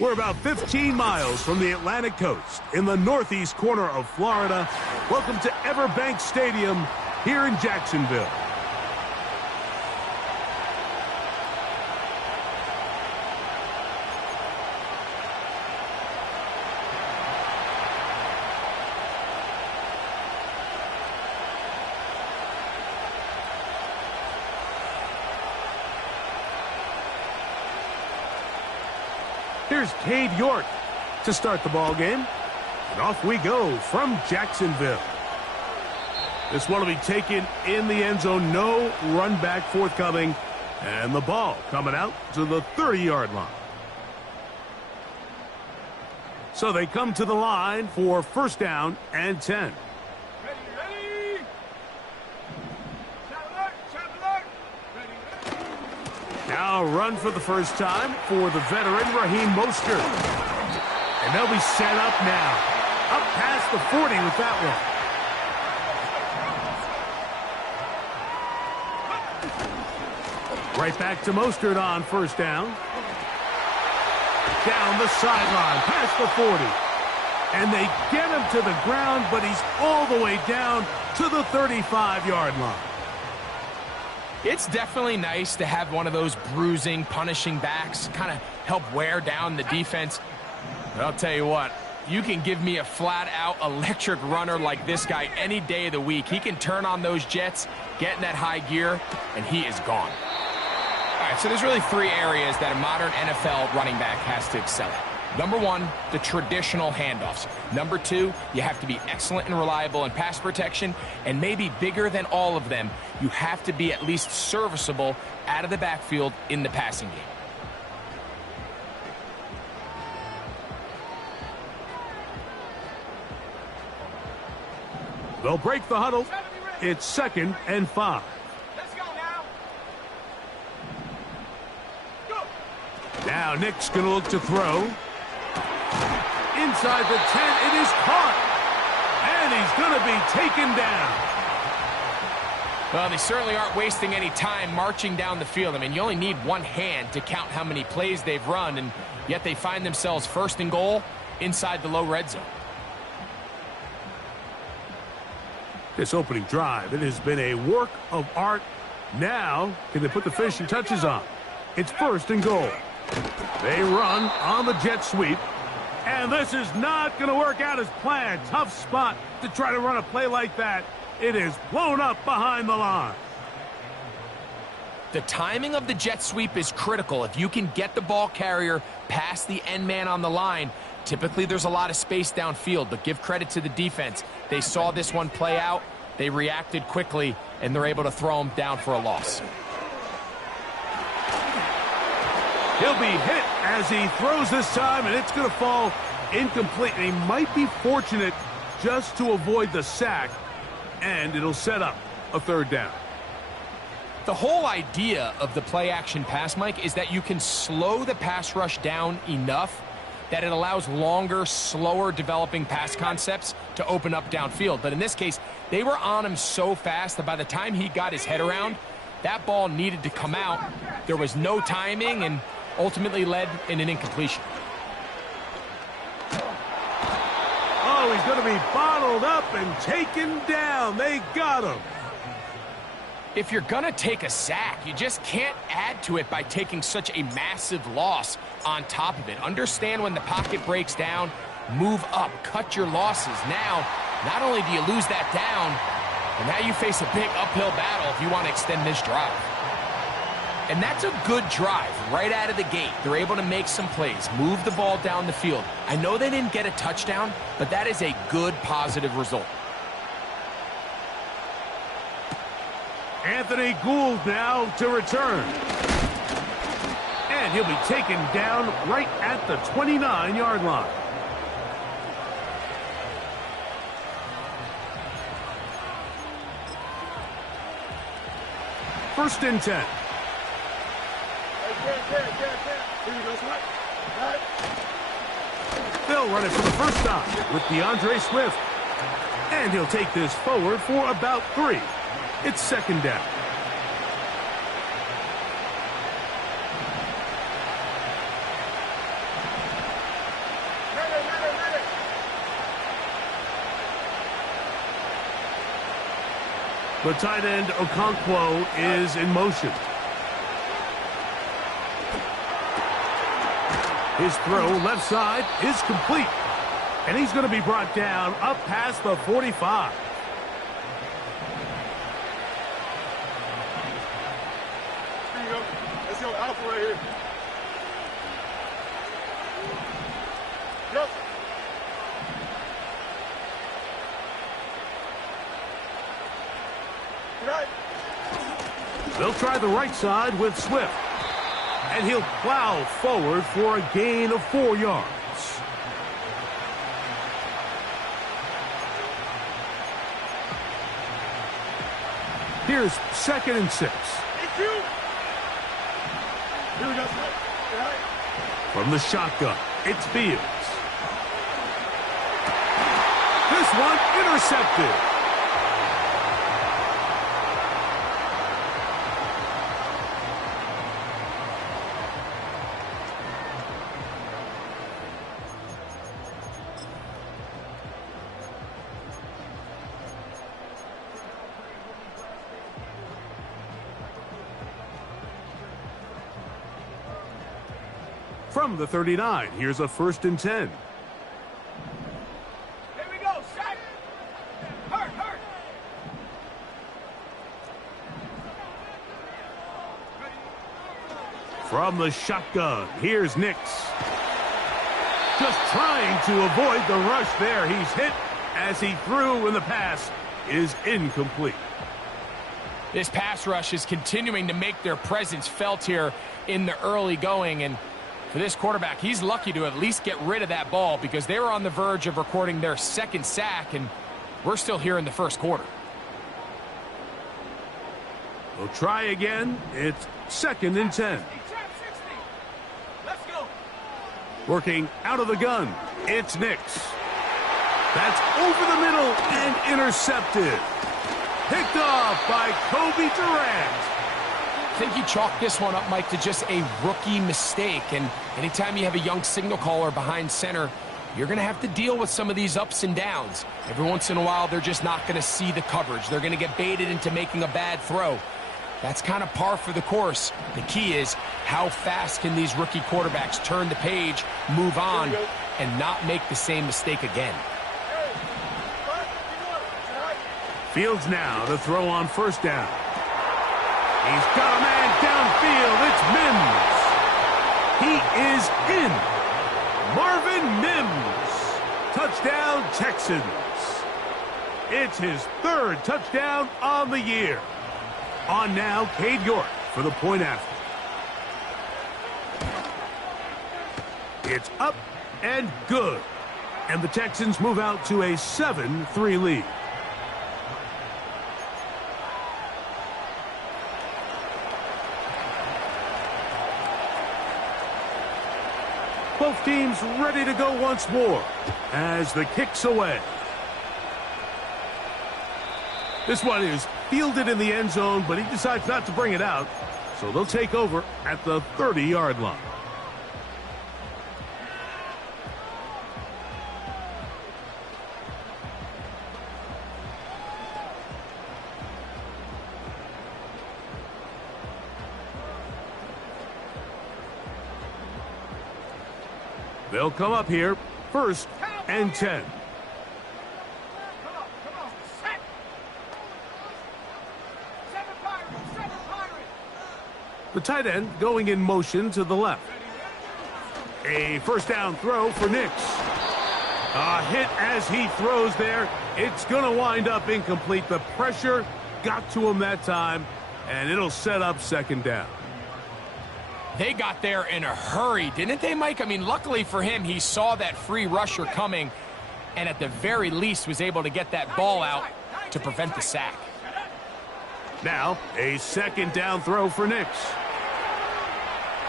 We're about 15 miles from the Atlantic coast in the northeast corner of Florida. Welcome to Everbank Stadium here in Jacksonville. Here's Cade York to start the ball game. And off we go from Jacksonville. This one will be taken in the end zone. No run back forthcoming. And the ball coming out to the 30-yard line. So they come to the line for first down and 10. Now run for the first time for the veteran Raheem Mostert. And they'll be set up now. Up past the 40 with that one. Right back to Mostert on first down. Down the sideline, past the 40. And they get him to the ground, but he's all the way down to the 35-yard line. It's definitely nice to have one of those bruising, punishing backs kind of help wear down the defense. But I'll tell you what, you can give me a flat-out electric runner like this guy any day of the week. He can turn on those jets, get in that high gear, and he is gone. All right, so there's really three areas that a modern NFL running back has to excel at. Number one, the traditional handoffs. Number two, you have to be excellent and reliable in pass protection. And maybe bigger than all of them, you have to be at least serviceable out of the backfield in the passing game. They'll break the huddle. It's 2nd and 5. Let's go now. Go. Now Nick's going to look to throw. Inside the 10, it is caught. And he's going to be taken down. Well, they certainly aren't wasting any time marching down the field. I mean, you only need one hand to count how many plays they've run, and yet they find themselves 1st and goal inside the low red zone. This opening drive, it has been a work of art. Now, can they put the finishing touches on? It's 1st and goal. They run on the jet sweep. And this is not going to work out as planned. Tough spot to try to run a play like that. It is blown up behind the line. The timing of the jet sweep is critical. If you can get the ball carrier past the end man on the line, typically there's a lot of space downfield, but give credit to the defense. They saw this one play out, they reacted quickly, and they're able to throw him down for a loss. He'll be hit as he throws this time, and it's going to fall incomplete. And he might be fortunate just to avoid the sack, and it'll set up a 3rd down. The whole idea of the play-action pass, Mike, is that you can slow the pass rush down enough that it allows longer, slower developing pass concepts to open up downfield. But in this case, they were on him so fast that by the time he got his head around, that ball needed to come out. There was no timing and ultimately led in an incompletion. Oh, he's going to be bottled up and taken down. They got him. If you're going to take a sack, you just can't add to it by taking such a massive loss on top of it. Understand when the pocket breaks down, move up, cut your losses. Now, not only do you lose that down, but now you face a big uphill battle if you want to extend this drive. And that's a good drive right out of the gate. They're able to make some plays, move the ball down the field. I know they didn't get a touchdown, but that is a good, positive result. Anthony Gould now to return. And he'll be taken down right at the 29-yard line. First and 10. They'll run it for the first time with DeAndre Swift. And he'll take this forward for about 3. It's 2nd down. The tight end, Okonkwo, is in motion. His throw left side is complete. And he's going to be brought down up past the 45. Here you go. Let's go. Alpha right here. Go. Right. They'll try the right side with Swift. And he'll plow forward for a gain of 4 yards. Here's 2nd and 6. Here we go. Right. From the shotgun, it's Fields. This one intercepted. From the 39, here's a 1st and 10. Here we go. Sack. Hurt. From the shotgun, here's Nix. Just trying to avoid the rush there. He's hit as he threw, and the pass is incomplete. This pass rush is continuing to make their presence felt here in the early going, and for this quarterback, he's lucky to at least get rid of that ball because they were on the verge of recording their 2nd sack, and we're still here in the 1st quarter. They'll try again. It's 2nd and 10. Let's go. Working out of the gun, it's Nix. That's over the middle and intercepted. Picked off by Kobe Durant. I think you chalk this one up, Mike, to just a rookie mistake. And anytime you have a young signal caller behind center, you're going to have to deal with some of these ups and downs. Every once in a while, they're just not going to see the coverage. They're going to get baited into making a bad throw. That's kind of par for the course. The key is how fast can these rookie quarterbacks turn the page, move on, and not make the same mistake again. Fields now to throw on 1st down. He's got a man downfield. It's Mims. He is in. Marvin Mims. Touchdown, Texans. It's his 3rd touchdown on the year. On now, Cade York for the point after. It's up and good. And the Texans move out to a 7-3 lead. Both teams ready to go once more as the kick's away. This one is fielded in the end zone, but he decides not to bring it out. So they'll take over at the 30-yard line. They'll come up here, 1st and 10. Come on. Set. 7 Pirates. The tight end going in motion to the left. A 1st down throw for Nix. A hit as he throws there. It's going to wind up incomplete. The pressure got to him that time, and it'll set up 2nd down. They got there in a hurry, didn't they, Mike? I mean, luckily for him, he saw that free rusher coming and at the very least was able to get that ball out to prevent the sack. Now, a 2nd down throw for Nix.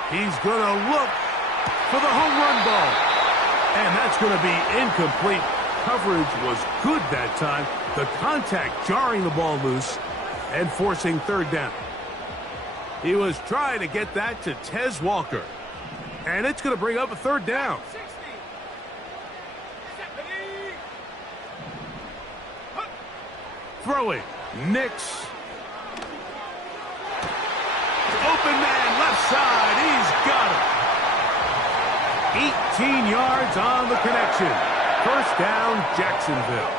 He's going to look for the home run ball. And that's going to be incomplete. Coverage was good that time. The contact jarring the ball loose and forcing 3rd down. He was trying to get that to Tez Walker. And it's going to bring up a 3rd down. Throwing Nix. Open man, left side. He's got it. 18 yards on the connection. First down, Jacksonville.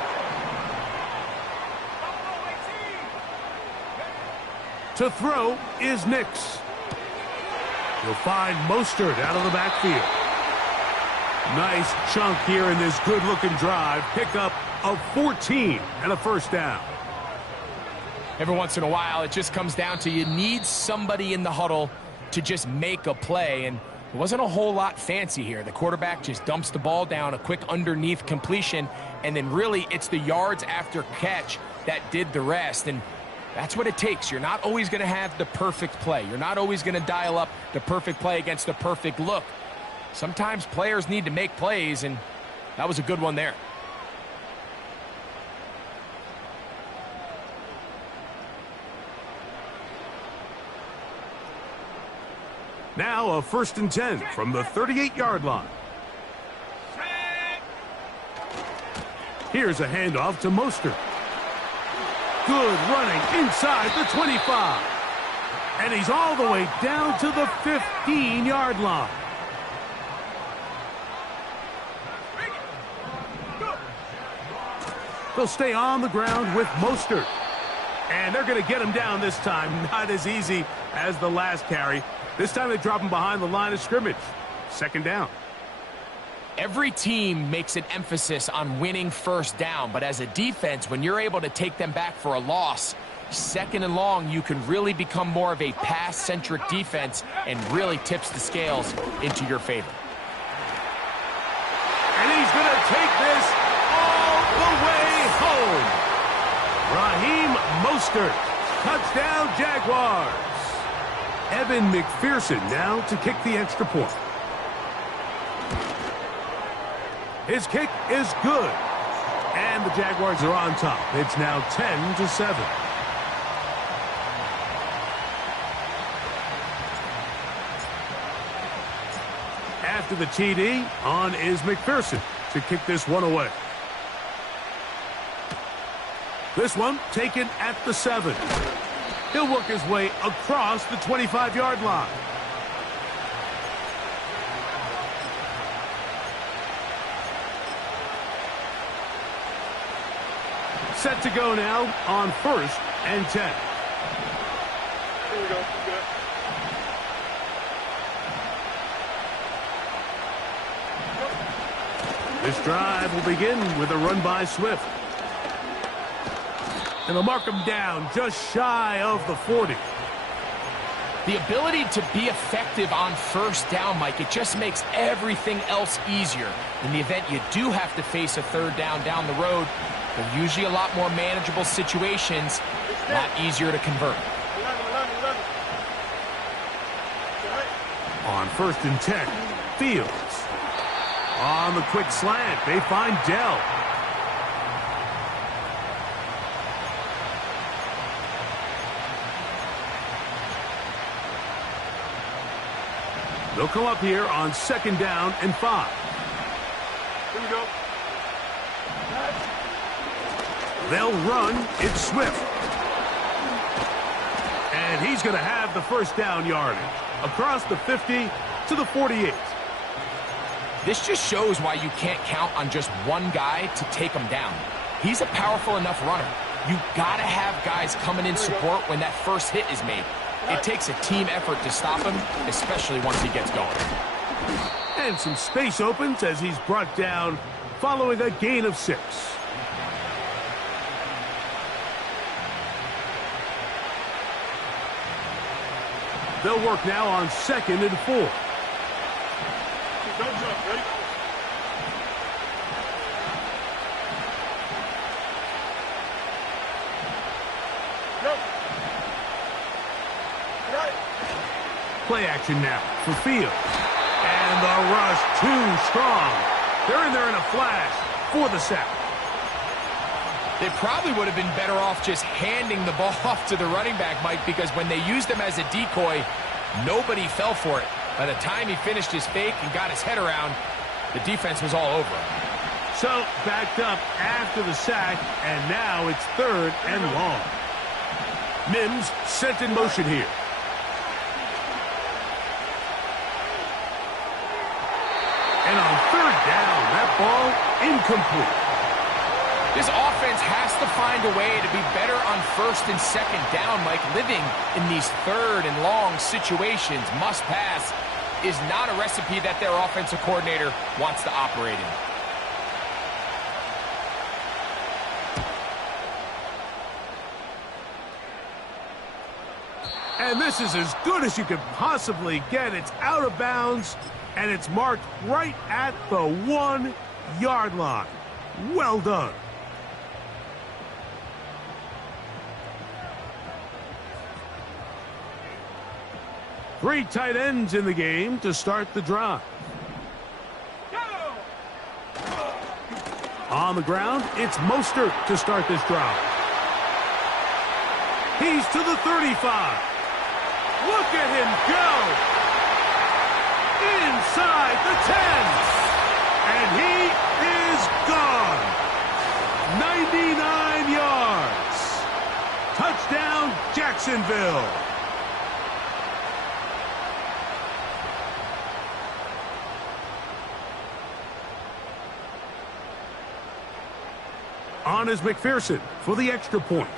To throw is Nix. You'll find Mostert out of the backfield. Nice chunk here in this good-looking drive. Pickup of 14 and a first down. Every once in a while, it just comes down to you need somebody in the huddle to just make a play, and it wasn't a whole lot fancy here. The quarterback just dumps the ball down, a quick underneath completion, and then really it's the yards after catch that did the rest, and that's what it takes. You're not always going to have the perfect play. You're not always going to dial up the perfect play against the perfect look. Sometimes players need to make plays, and that was a good one there. Now a 1st and 10 from the 38-yard line. Here's a handoff to Mostert. Good running inside the 25. And he's all the way down to the 15-yard line. They'll stay on the ground with Mostert. And they're going to get him down this time. Not as easy as the last carry. This time they drop him behind the line of scrimmage. 2nd down. Every team makes an emphasis on winning first down, but as a defense, when you're able to take them back for a loss, 2nd and long, you can really become more of a pass-centric defense and really tips the scales into your favor. And he's going to take this all the way home. Raheem Mostert. Touchdown, Jaguars. Evan McPherson now to kick the extra point. His kick is good. And the Jaguars are on top. It's now 10-7. After the TD, on is McPherson to kick this one away. This one taken at the 7. He'll work his way across the 25-yard line. Set to go now on 1st and 10. Here we go. Good. This drive will begin with a run by Swift. And they'll mark him down just shy of the 40. The ability to be effective on first down, Mike, it just makes everything else easier. In the event you do have to face a 3rd down the road, they're usually a lot more manageable situations, a lot easier to convert. 11. On 1st and 10, Fields. On the quick slant, they find Dell. They'll come up here on 2nd down and 5. Here we go. They'll run. It's Swift. And he's going to have the first down yardage. Across the 50 to the 48. This just shows why you can't count on just one guy to take him down. He's a powerful enough runner. You got to have guys coming in support when that first hit is made. It takes a team effort to stop him, especially once he gets going. And some space opens as he's brought down following a gain of 6. They'll work now on 2nd and 4. Don't jump. Ready? Go. Right. Play action now for Fields. And the rush too strong. They're in there in a flash for the sack. They probably would have been better off just handing the ball off to the running back, Mike, because when they used him as a decoy, nobody fell for it. By the time he finished his fake and got his head around, the defense was all over him. So backed up after the sack, and now it's 3rd and long. Mims sent in motion here. And on third down, that ball incomplete. This offense has to find a way to be better on first and second down, Mike. Living in these third and long situations, must pass, is not a recipe that their offensive coordinator wants to operate in. And this is as good as you could possibly get. It's out of bounds, and it's marked right at the 1-yard line. Well done. Three tight ends in the game to start the drive. On the ground, it's Mostert to start this drive. He's to the 35. Look at him go! Inside the 10. And he is gone. 99 yards. Touchdown, Jacksonville. On is McPherson for the extra point.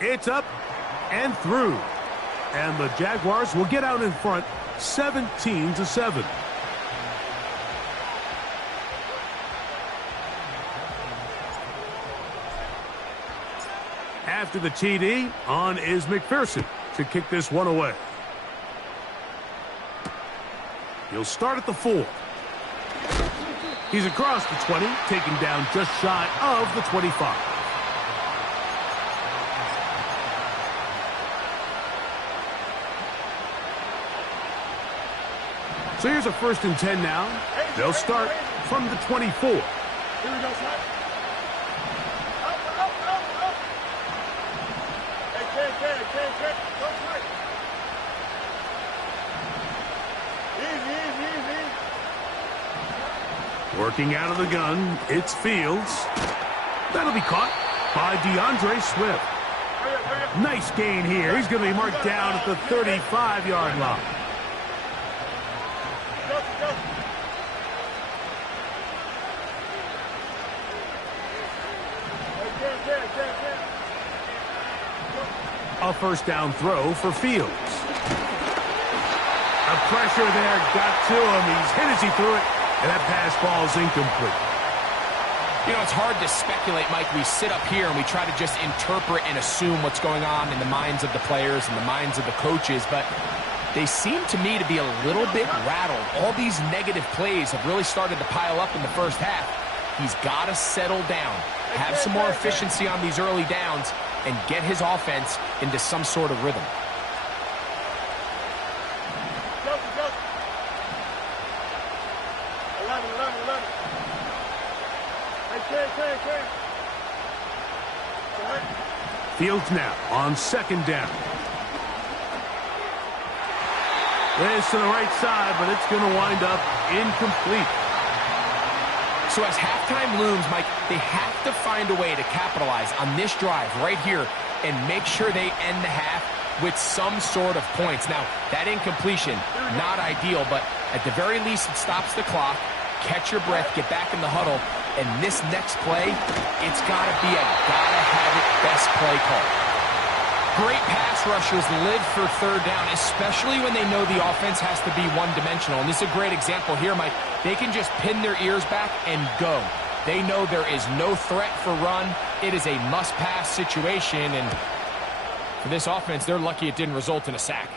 It's up and through. And the Jaguars will get out in front 17-7. After the TD, on is McPherson to kick this one away. He'll start at the 4. He's across the 20, taken down just shy of the 25. So here's a 1st and 10 now. They'll start from the 24. Here we go, son. Up. Hey, Ken. Don't fight. Easy. Working out of the gun, it's Fields. That'll be caught by DeAndre Swift. Hurry up. Nice gain here. He's going to be marked down at the 35-yard line. Go. Hey, A 1st down throw for Fields. A pressure there got to him. He's hit as he threw it, and that pass ball's incomplete. You know, it's hard to speculate, Mike. We sit up here and we try to just interpret and assume what's going on in the minds of the players and the minds of the coaches, but they seem to me to be a little bit rattled. All these negative plays have really started to pile up in the first half. He's got to settle down, have some more efficiency on these early downs, and get his offense into some sort of rhythm. Go. 11. Hey, Ken. Fields now on 2nd down. This to the right side, but it's going to wind up incomplete. So as halftime looms, Mike, they have to find a way to capitalize on this drive right here and make sure they end the half with some sort of points. Now, that incompletion, not ideal, but at the very least it stops the clock. Catch your breath, get back in the huddle, and this next play, it's got to be a gotta-have-it best play call. Great pass rushers live for 3rd down, especially when they know the offense has to be one-dimensional. And this is a great example here, Mike. They can just pin their ears back and go. They know there is no threat for run. It is a must-pass situation, and for this offense, they're lucky it didn't result in a sack.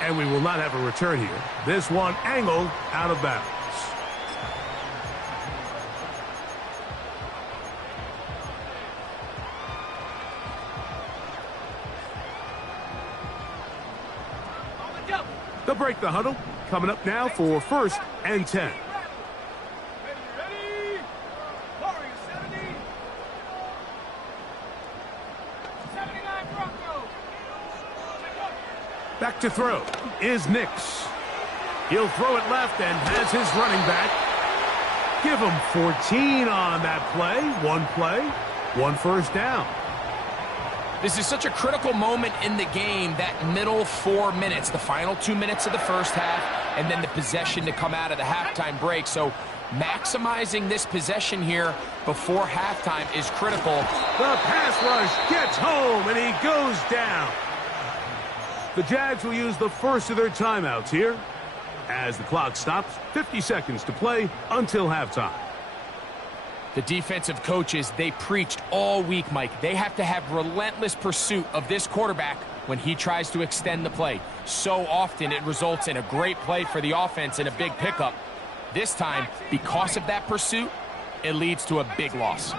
And we will not have a return here. This one angled out of bounds. They'll break the huddle. Coming up now for 1st and 10. Ready. Warriors 70. 79 Broncos. Back to throw is Nix. He'll throw it left and has his running back. Give him 14 on that play. One first down. This is such a critical moment in the game, that middle 4 minutes, the final 2 minutes of the first half, and then the possession to come out of the halftime break. So maximizing this possession here before halftime is critical. The pass rush gets home, and he goes down. The Jags will use the first of their timeouts here as the clock stops. 50 seconds to play until halftime. The defensive coaches, they preached all week, Mike. They have to have relentless pursuit of this quarterback when he tries to extend the play. So often it results in a great play for the offense and a big pickup. This time, because of that pursuit, it leads to a big loss.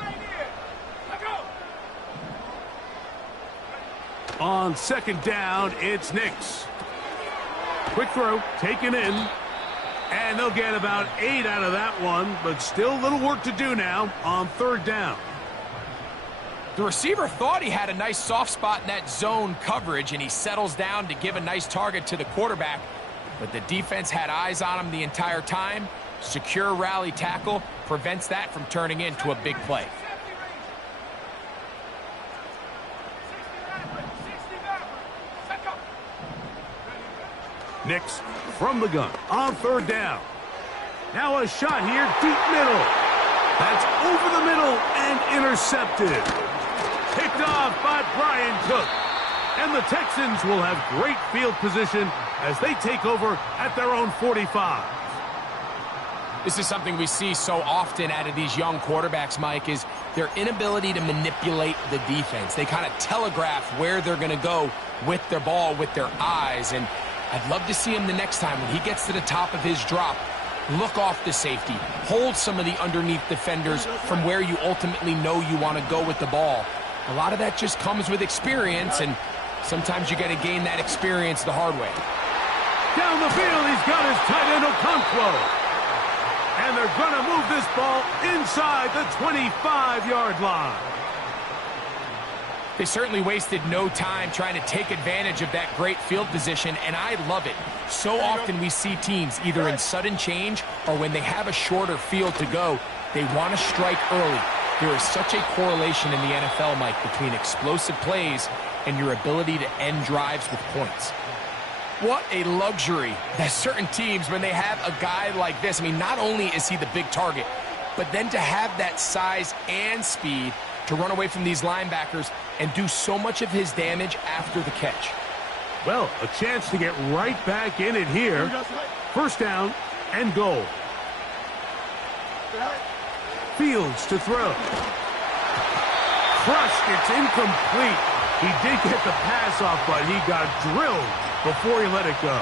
On second down, it's Nix. Quick throw, taken in. And they'll get about 8 out of that one, but still a little work to do now on third down. The receiver thought he had a nice soft spot in that zone coverage, and he settles down to give a nice target to the quarterback. But the defense had eyes on him the entire time. Secure rally tackle prevents that from turning into a big play. Nix from the gun on third down. Now a shot here, deep middle. That's over the middle and intercepted. Picked off by Brian Cook. And the Texans will have great field position as they take over at their own 45. This is something we see so often out of these young quarterbacks, Mike, is their inability to manipulate the defense. They kind of telegraph where they're going to go with their ball, with their eyes. And I'd love to see him the next time when he gets to the top of his drop. Look off the safety. Hold some of the underneath defenders from where you ultimately know you want to go with the ball. A lot of that just comes with experience, and sometimes you got to gain that experience the hard way. Down the field, he's got his tight end Okonkwo. And they're going to move this ball inside the 25-yard line. They certainly wasted no time trying to take advantage of that great field position, and I love it. So often we see teams either in sudden change or when they have a shorter field to go, they want to strike early. There is such a correlation in the NFL, Mike, between explosive plays and your ability to end drives with points. What a luxury that certain teams, when they have a guy like this, I mean, not only is he the big target, but then to have that size and speed to run away from these linebackers and do so much of his damage after the catch. Well, a chance to get right back in it here. First down and goal. Fields to throw. Crushed, it's incomplete. He did get the pass off, but he got drilled before he let it go.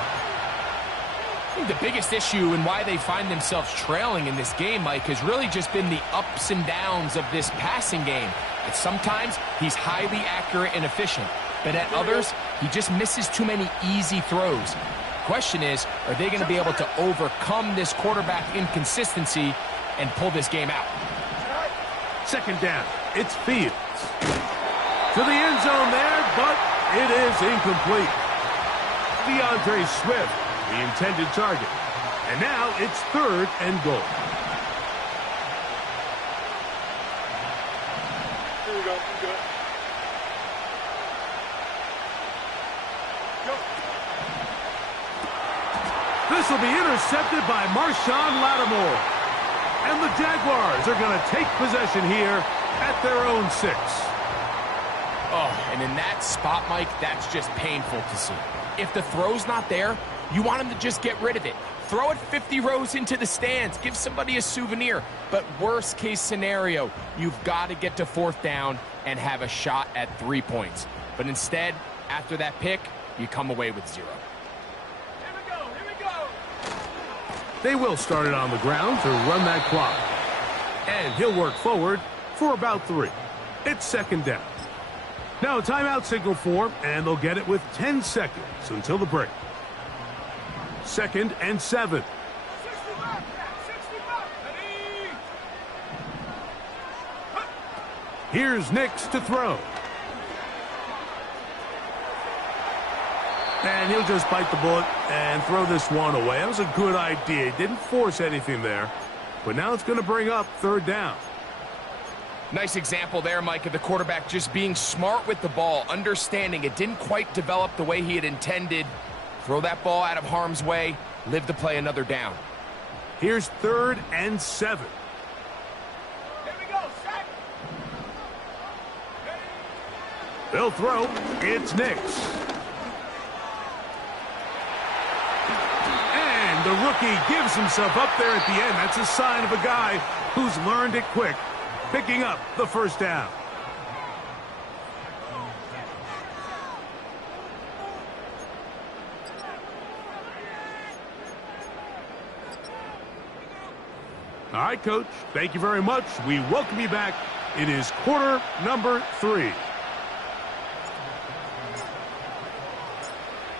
I think the biggest issue and why they find themselves trailing in this game, Mike, has really just been the ups and downs of this passing game. And sometimes he's highly accurate and efficient, but at others, he just misses too many easy throws. The question is, are they going to be able to overcome this quarterback inconsistency and pull this game out? Second down, it's Fields. To the end zone there, but it is incomplete. DeAndre Swift, the intended target. And now it's third and goal. Here we go. This will be intercepted by Marshawn Lattimore. And the Jaguars are going to take possession here at their own 6. Oh, and in that spot, Mike, that's just painful to see. If the throw's not there, you want him to just get rid of it. Throw it 50 rows into the stands. Give somebody a souvenir. But worst case scenario, you've got to get to fourth down and have a shot at 3 points. But instead, after that pick, you come away with 0. Here we go. They will start it on the ground to run that clock. And he'll work forward for about 3. It's second down. Now a timeout signal form, and they'll get it with 10 seconds until the break. Second and 7. Here's Nix to throw. And he'll just bite the bullet and throw this one away. That was a good idea. He didn't force anything there. But now it's going to bring up third down. Nice example there, Mike, of the quarterback just being smart with the ball, understanding it didn't quite develop the way he had intended. Throw that ball out of harm's way, live to play another down. Here's 3rd and 7. Here we go, set. They'll throw. It's Nix. And the rookie gives himself up there at the end. That's a sign of a guy who's learned it quick, picking up the first down. All right, Coach, thank you very much. We welcome you back. It is quarter number 3.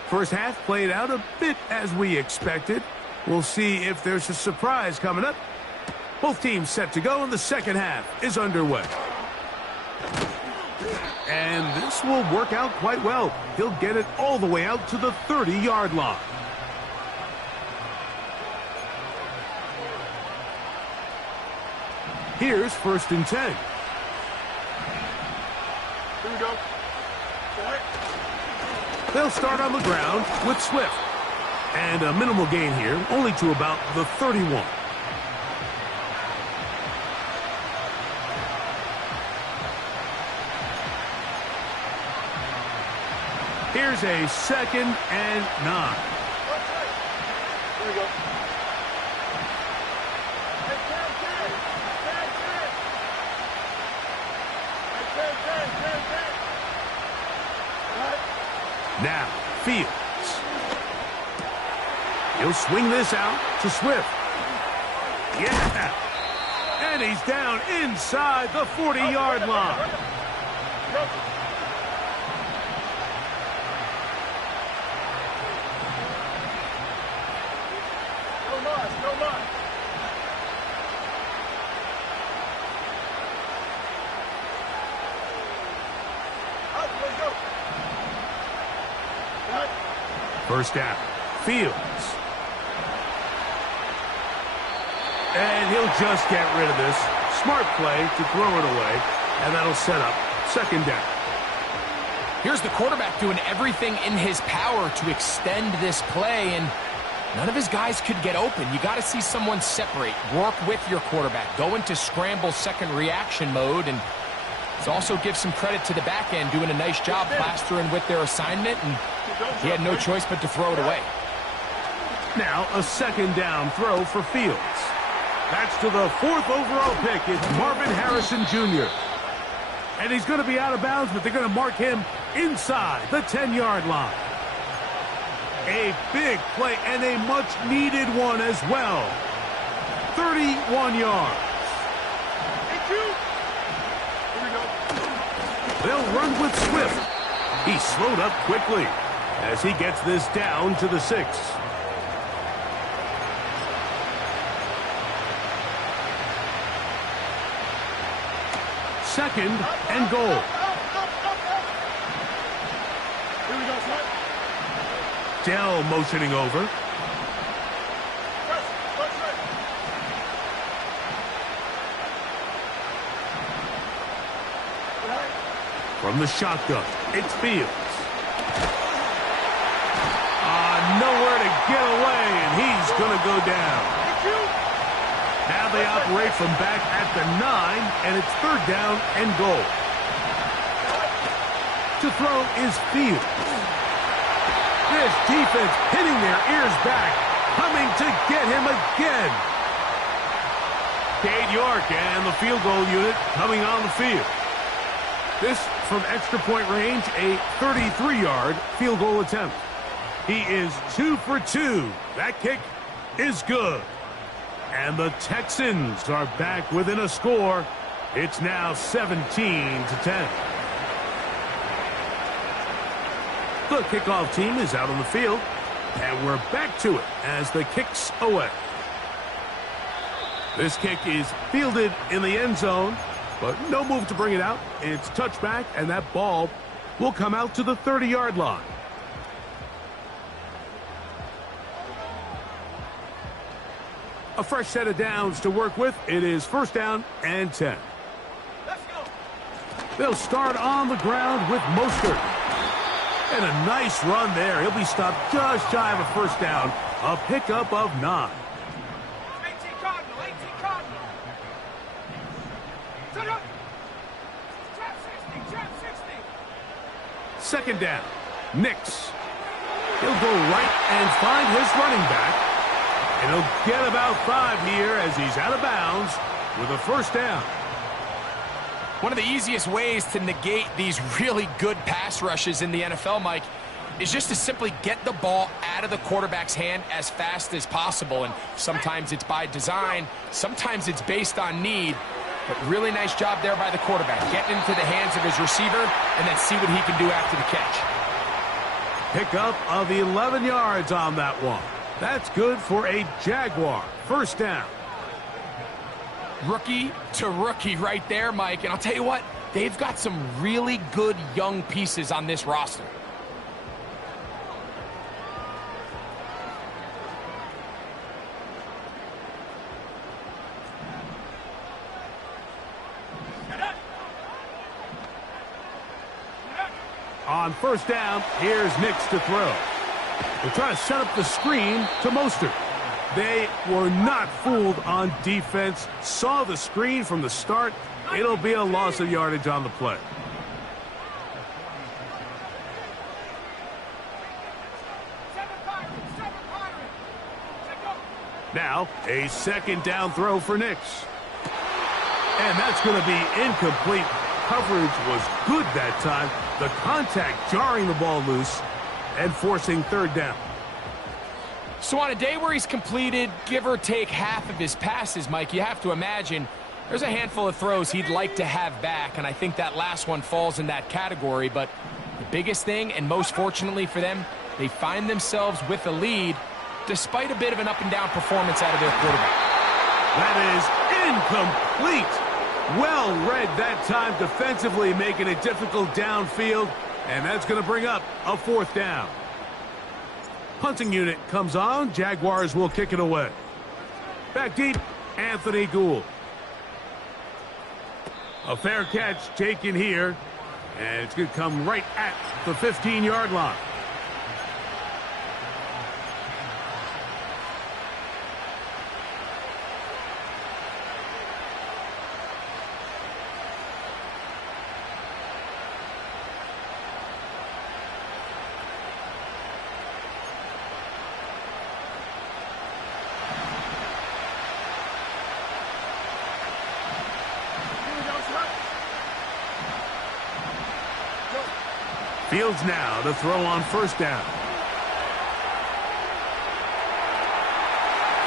First half played out a bit as we expected. We'll see if there's a surprise coming up. Both teams set to go, and the second half is underway. And this will work out quite well. He'll get it all the way out to the 30-yard line. Here's 1st and 10. Here we go. Set. They'll start on the ground with Swift. And a minimal gain here, only to about the 31. Here's a 2nd and 9. Here we go. Now, Fields. He'll swing this out to Swift. Yeah! And he's down inside the 40-yard line. First down. Fields. And he'll just get rid of this. Smart play to throw it away. And that'll set up 2nd down. Here's the quarterback doing everything in his power to extend this play, and none of his guys could get open. You got to see someone separate, work with your quarterback, go into scramble second reaction mode, and also give some credit to the back end doing a nice job plastering with their assignment, and he had no choice but to throw it away. Now a 2nd down throw for Fields. That's to the 4th overall pick. It's Marvin Harrison Jr. And he's going to be out of bounds, but they're going to mark him inside the 10-yard line. A big play and a much-needed one as well. 31 yards. They'll run with Swift. He slowed up quickly as he gets this down to the 6. Second and goal. Here we go, Swift. Dell motioning over. From the shotgun, it's Fields. Nowhere to get away, and he's going to go down. Now they operate from back at the 9, and it's 3rd down and goal. To throw is Fields. This defense pinning their ears back, coming to get him again. Cade York and the field goal unit coming on the field. This from extra point range, a 33-yard field goal attempt. He is 2 for 2. That kick is good. And the Texans are back within a score. It's now 17-10. The kickoff team is out on the field, and we're back to it as the kick's away. This kick is fielded in the end zone, but no move to bring it out. It's touchback, and that ball will come out to the 30-yard line. A fresh set of downs to work with. It is first down and 10. Let's go. They'll start on the ground with Mostert. And a nice run there. He'll be stopped just shy of a first down. A pickup of 9. 18 Cardinal, 18 Cardinal. Set up. Trap 60, trap 60. Second down. Nix. He'll go right and find his running back. And he'll get about 5 here as he's out of bounds with a first down. One of the easiest ways to negate these really good pass rushes in the NFL, Mike, is just to simply get the ball out of the quarterback's hand as fast as possible. And sometimes it's by design, sometimes it's based on need. But really nice job there by the quarterback, getting into the hands of his receiver and then see what he can do after the catch. Pickup of 11 yards on that one. That's good for a Jaguar. First down. Rookie to rookie right there, Mike. And I'll tell you what, they've got some really good young pieces on this roster. On first down, here's Nix to throw. They'll try to set up the screen to Mostert. They were not fooled on defense. Saw the screen from the start. It'll be a loss of yardage on the play. Now, a second down throw for Nix. And that's going to be incomplete. Coverage was good that time. The contact jarring the ball loose and forcing third down. So on a day where he's completed, give or take half of his passes, Mike, you have to imagine there's a handful of throws he'd like to have back, and I think that last one falls in that category. But the biggest thing, and most fortunately for them, they find themselves with a lead despite a bit of an up-and-down performance out of their quarterback. That is incomplete. Well read that time defensively, making it difficult downfield, and that's going to bring up a fourth down. Punting unit comes on. Jaguars will kick it away. Back deep, Anthony Gould. A fair catch taken here, and it's going to come right at the 15-yard line. Fields now to throw on first down.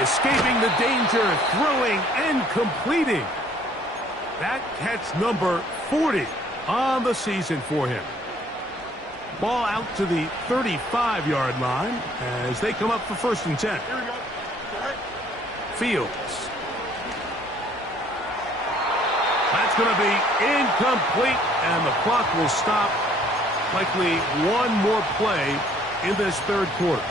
Escaping the danger, throwing and completing. That catch number 40 on the season for him. Ball out to the 35-yard line as they come up for first and 10. Here we go. Fields. That's going to be incomplete, and the clock will stop. Likely one more play in this third quarter.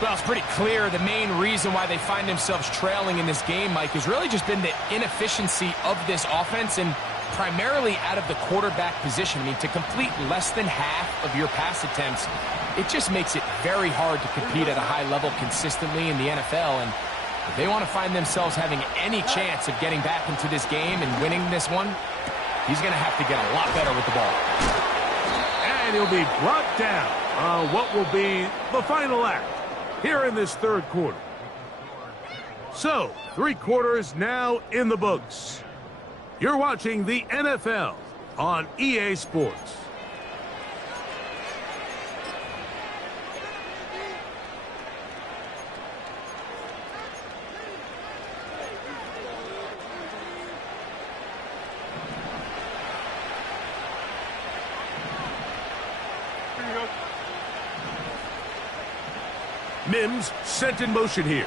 Well, it's pretty clear the main reason why they find themselves trailing in this game, Mike, has really just been the inefficiency of this offense and primarily out of the quarterback position. I mean, to complete less than half of your pass attempts, it just makes it very hard to compete at a high level consistently in the NFL. And if they want to find themselves having any chance of getting back into this game and winning this one, he's going to have to get a lot better with the ball. And he'll be brought down on what will be the final act here in this third quarter. So, 3 quarters now in the books. You're watching the NFL on EA Sports. Mims sent in motion here.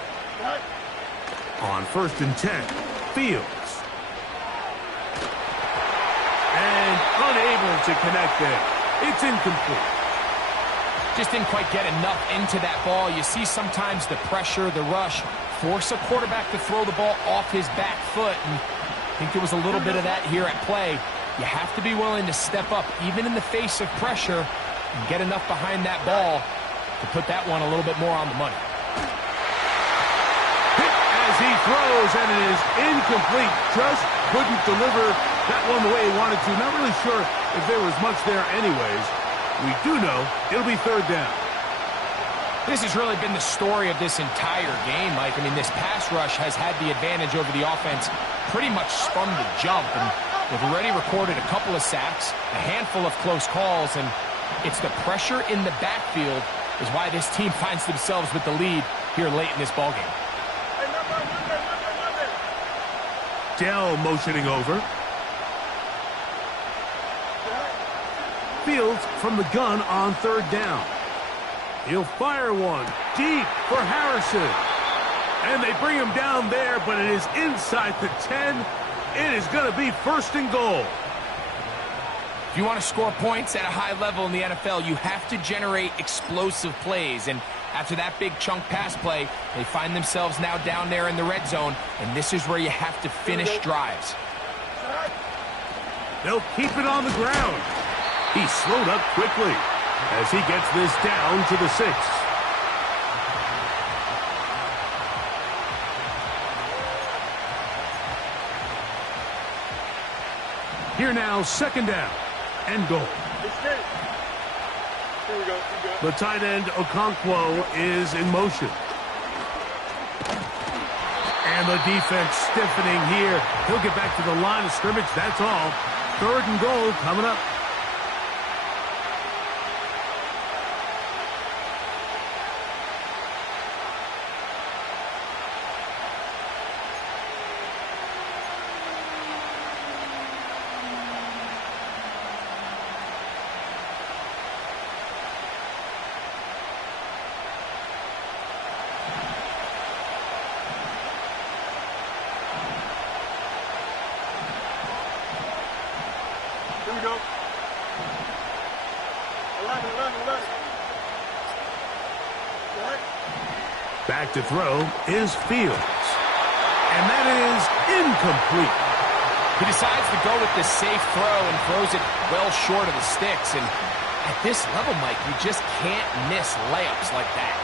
On first and 10, Fields. And unable to connect there. It's incomplete. Just didn't quite get enough into that ball. You see sometimes the pressure, the rush, force a quarterback to throw the ball off his back foot. And I think there was a little bit of that here at play. You have to be willing to step up, even in the face of pressure, and get enough behind that ball to put that one a little bit more on the money. Hit as he throws, and it is incomplete. Just couldn't deliver that one the way he wanted to. Not really sure if there was much there anyways. We do know it'll be third down. This has really been the story of this entire game, Mike. I mean, this pass rush has had the advantage over the offense pretty much from the jump. And they've already recorded a couple of sacks, a handful of close calls, and it's the pressure in the backfield is why this team finds themselves with the lead here late in this ballgame. Dell motioning over. Fields from the gun on third down. He'll fire one deep for Harrison. And they bring him down there, but it is inside the 10. It is going to be first and goal. If you want to score points at a high level in the NFL, you have to generate explosive plays. And after that big chunk pass play, they find themselves now down there in the red zone, and this is where you have to finish drives. They'll keep it on the ground. He slowed up quickly as he gets this down to the 6. Here now, second down and goal. Here we go. The tight end, Okonkwo, is in motion. And the defense stiffening here. He'll get back to the line of scrimmage, that's all. Third and goal coming up. Here we go. 11. Back to throw is Fields. And that is incomplete. He decides to go with the safe throw and throws it well short of the sticks. And at this level, Mike, you just can't miss layups like that.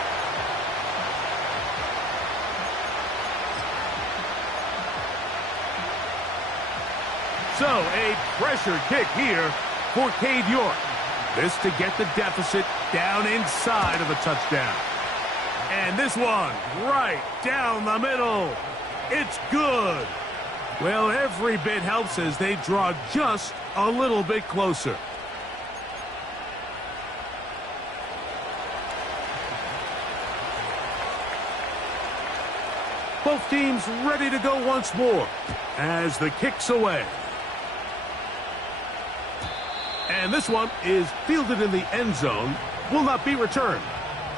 So, a pressure kick here for Cade York. This to get the deficit down inside of a touchdown. And this one right down the middle. It's good. Well, every bit helps as they draw just a little bit closer. Both teams ready to go once more as the kick's away. And this one is fielded in the end zone, will not be returned.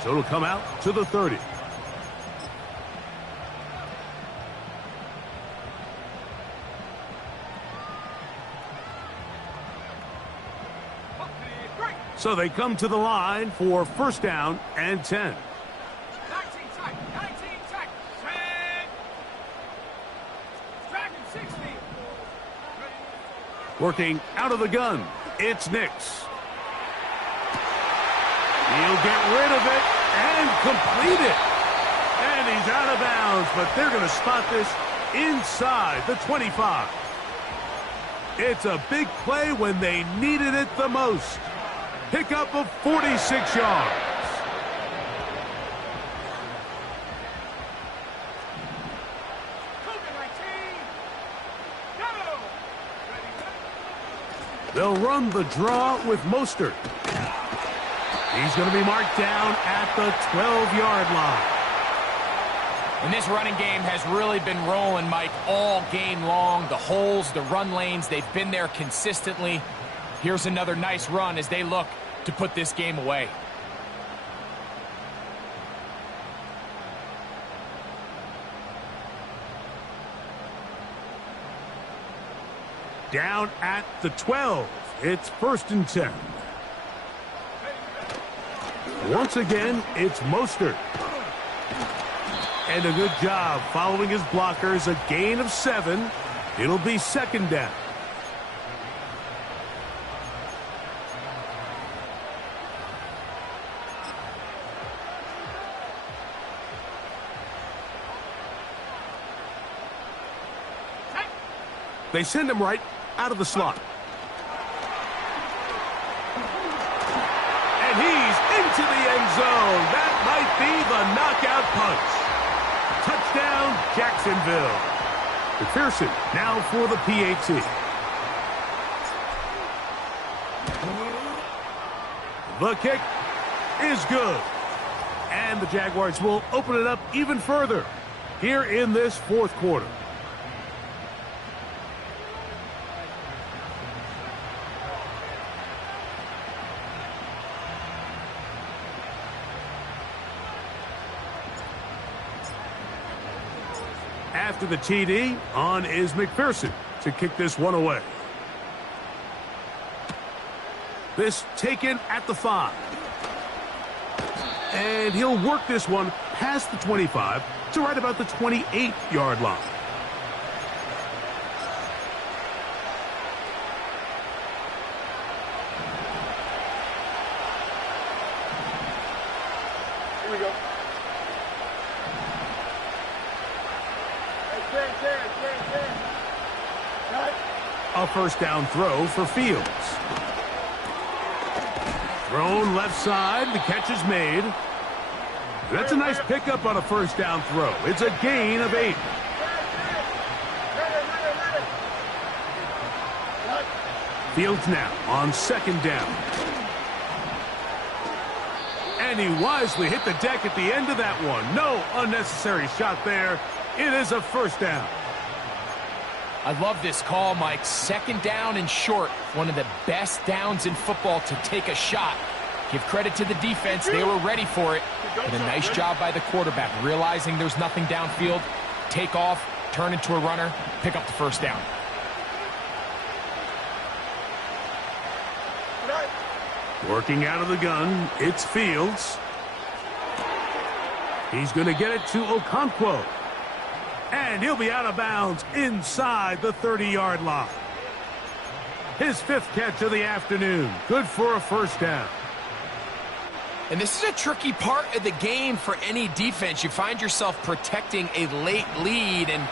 So it'll come out to the 30. So they come to the line for first down and 10. 19 seconds. Dragon 60. Working out of the gun, it's Nix. He'll get rid of it and complete it. And he's out of bounds, but they're going to spot this inside the 25. It's a big play when they needed it the most. Pickup of 46 yards. They'll run the draw with Mostert. He's going to be marked down at the 12-yard line. And this running game has really been rolling, Mike, all game long. The holes, the run lanes, they've been there consistently. Here's another nice run as they look to put this game away. Down at the 12. It's first and 10. Once again, it's Mostert. And a good job following his blockers. A gain of 7. It'll be second down. They send him right out of the slot. And he's into the end zone. That might be the knockout punch. Touchdown, Jacksonville. McPherson now for the PAT. The kick is good. And the Jaguars will open it up even further here in this fourth quarter. After the TD, on is McPherson to kick this one away. This taken at the 5. And he'll work this one past the 25 to right about the 28-yard line. Here we go. A first down throw for Fields. Thrown left side. The catch is made. That's a nice pickup on a first down throw. It's a gain of 8. Fields now on second down. And he wisely hit the deck at the end of that one. No unnecessary shot there. It is a first down. I love this call, Mike. Second down and short. One of the best downs in football to take a shot. Give credit to the defense. They were ready for it. And a nice job by the quarterback, realizing there's nothing downfield. Take off, turn into a runner, pick up the first down. Working out of the gun, it's Fields. He's going to get it to Okonkwo. And he'll be out of bounds inside the 30-yard line. His 5th catch of the afternoon. Good for a first down. And this is a tricky part of the game for any defense. You find yourself protecting a late lead, and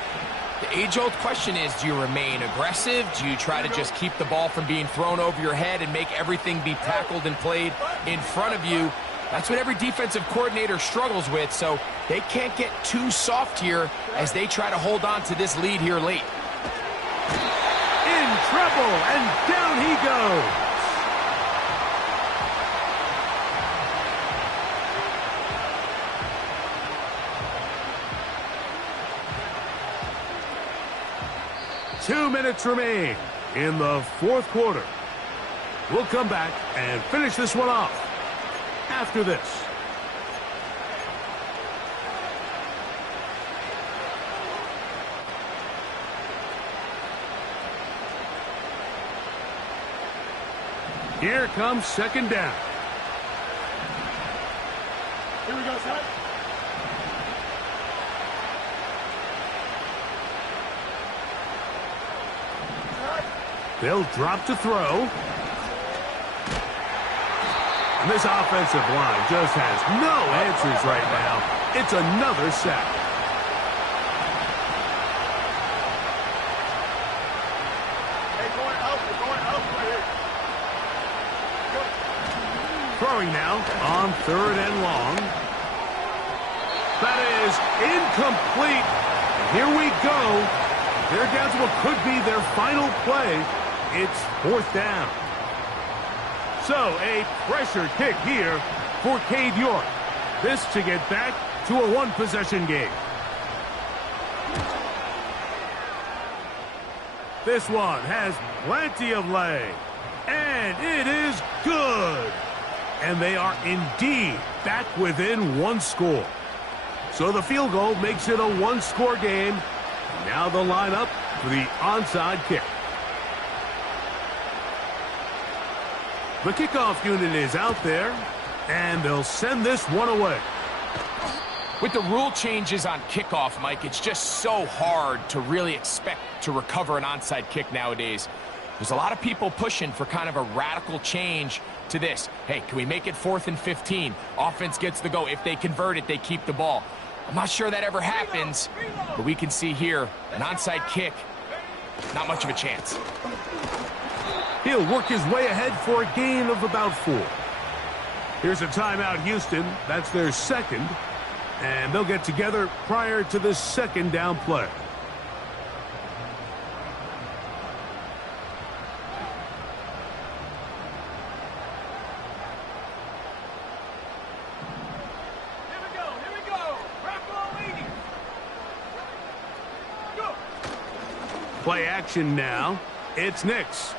the age-old question is, do you remain aggressive? Do you try to just keep the ball from being thrown over your head and make everything be tackled and played in front of you? That's what every defensive coordinator struggles with, so they can't get too soft here as they try to hold on to this lead here late. In trouble, and down he goes. Two minutes remain in the fourth quarter. We'll come back and finish this one off after this. Here comes second down. Here we go, son. They'll drop to throw. And this offensive line just has no answers right now. It's another sack. Hey, going out right here. Go. Throwing now on 3rd and long. That is incomplete. Here we go. They're down to what could be their final play. It's 4th down. So a pressure kick here for Cade York. This to get back to a one-possession game. This one has plenty of leg. And it is good. And they are indeed back within one score. So the field goal makes it a one-score game. Now the lineup for the onside kick. The kickoff unit is out there, and they'll send this one away. With the rule changes on kickoff, Mike, it's just so hard to really expect to recover an onside kick nowadays. There's a lot of people pushing for kind of a radical change to this. Hey, can we make it 4th and 15? Offense gets the go. If they convert it, they keep the ball. I'm not sure that ever happens, but we can see here an onside kick, not much of a chance. He'll work his way ahead for a gain of about 4. Here's a timeout, Houston. That's their second, and they'll get together prior to the second down play. Play action now. It's Nix.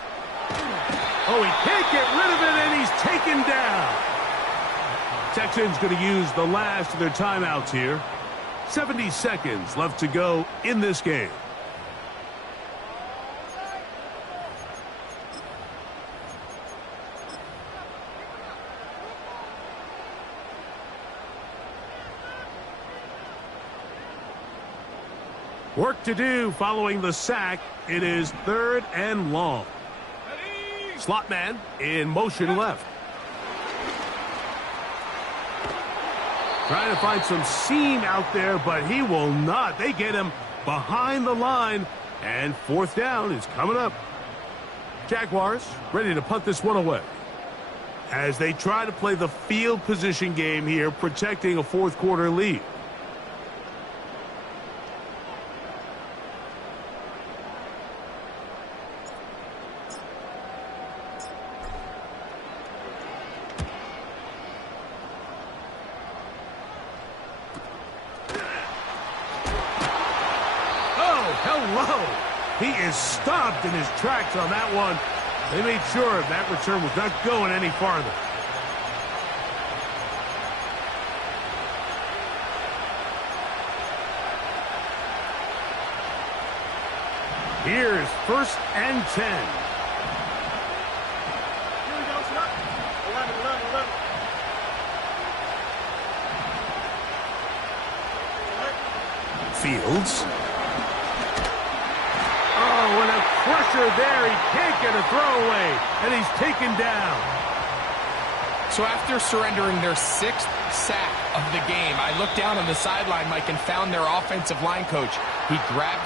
Oh, he can't get rid of it, and he's taken down. Texans going to use the last of their timeouts here. 70 seconds left to go in this game. Work to do following the sack. It is 3rd and long. Slot man in motion left. Trying to find some seam out there, but he will not. They get him behind the line, and 4th down is coming up. Jaguars ready to punt this one away as they try to play the field position game here, protecting a 4th quarter lead. Hello. He is stopped in his tracks on that one. They made sure that return was not going any farther. Here's 1st and 10. Here we go, Scott. 11. Fields. Oh, and a crusher there. He can't get a throwaway, and he's taken down. So after surrendering their 6th sack of the game, I looked down on the sideline, Mike, and found their offensive line coach. He grabbed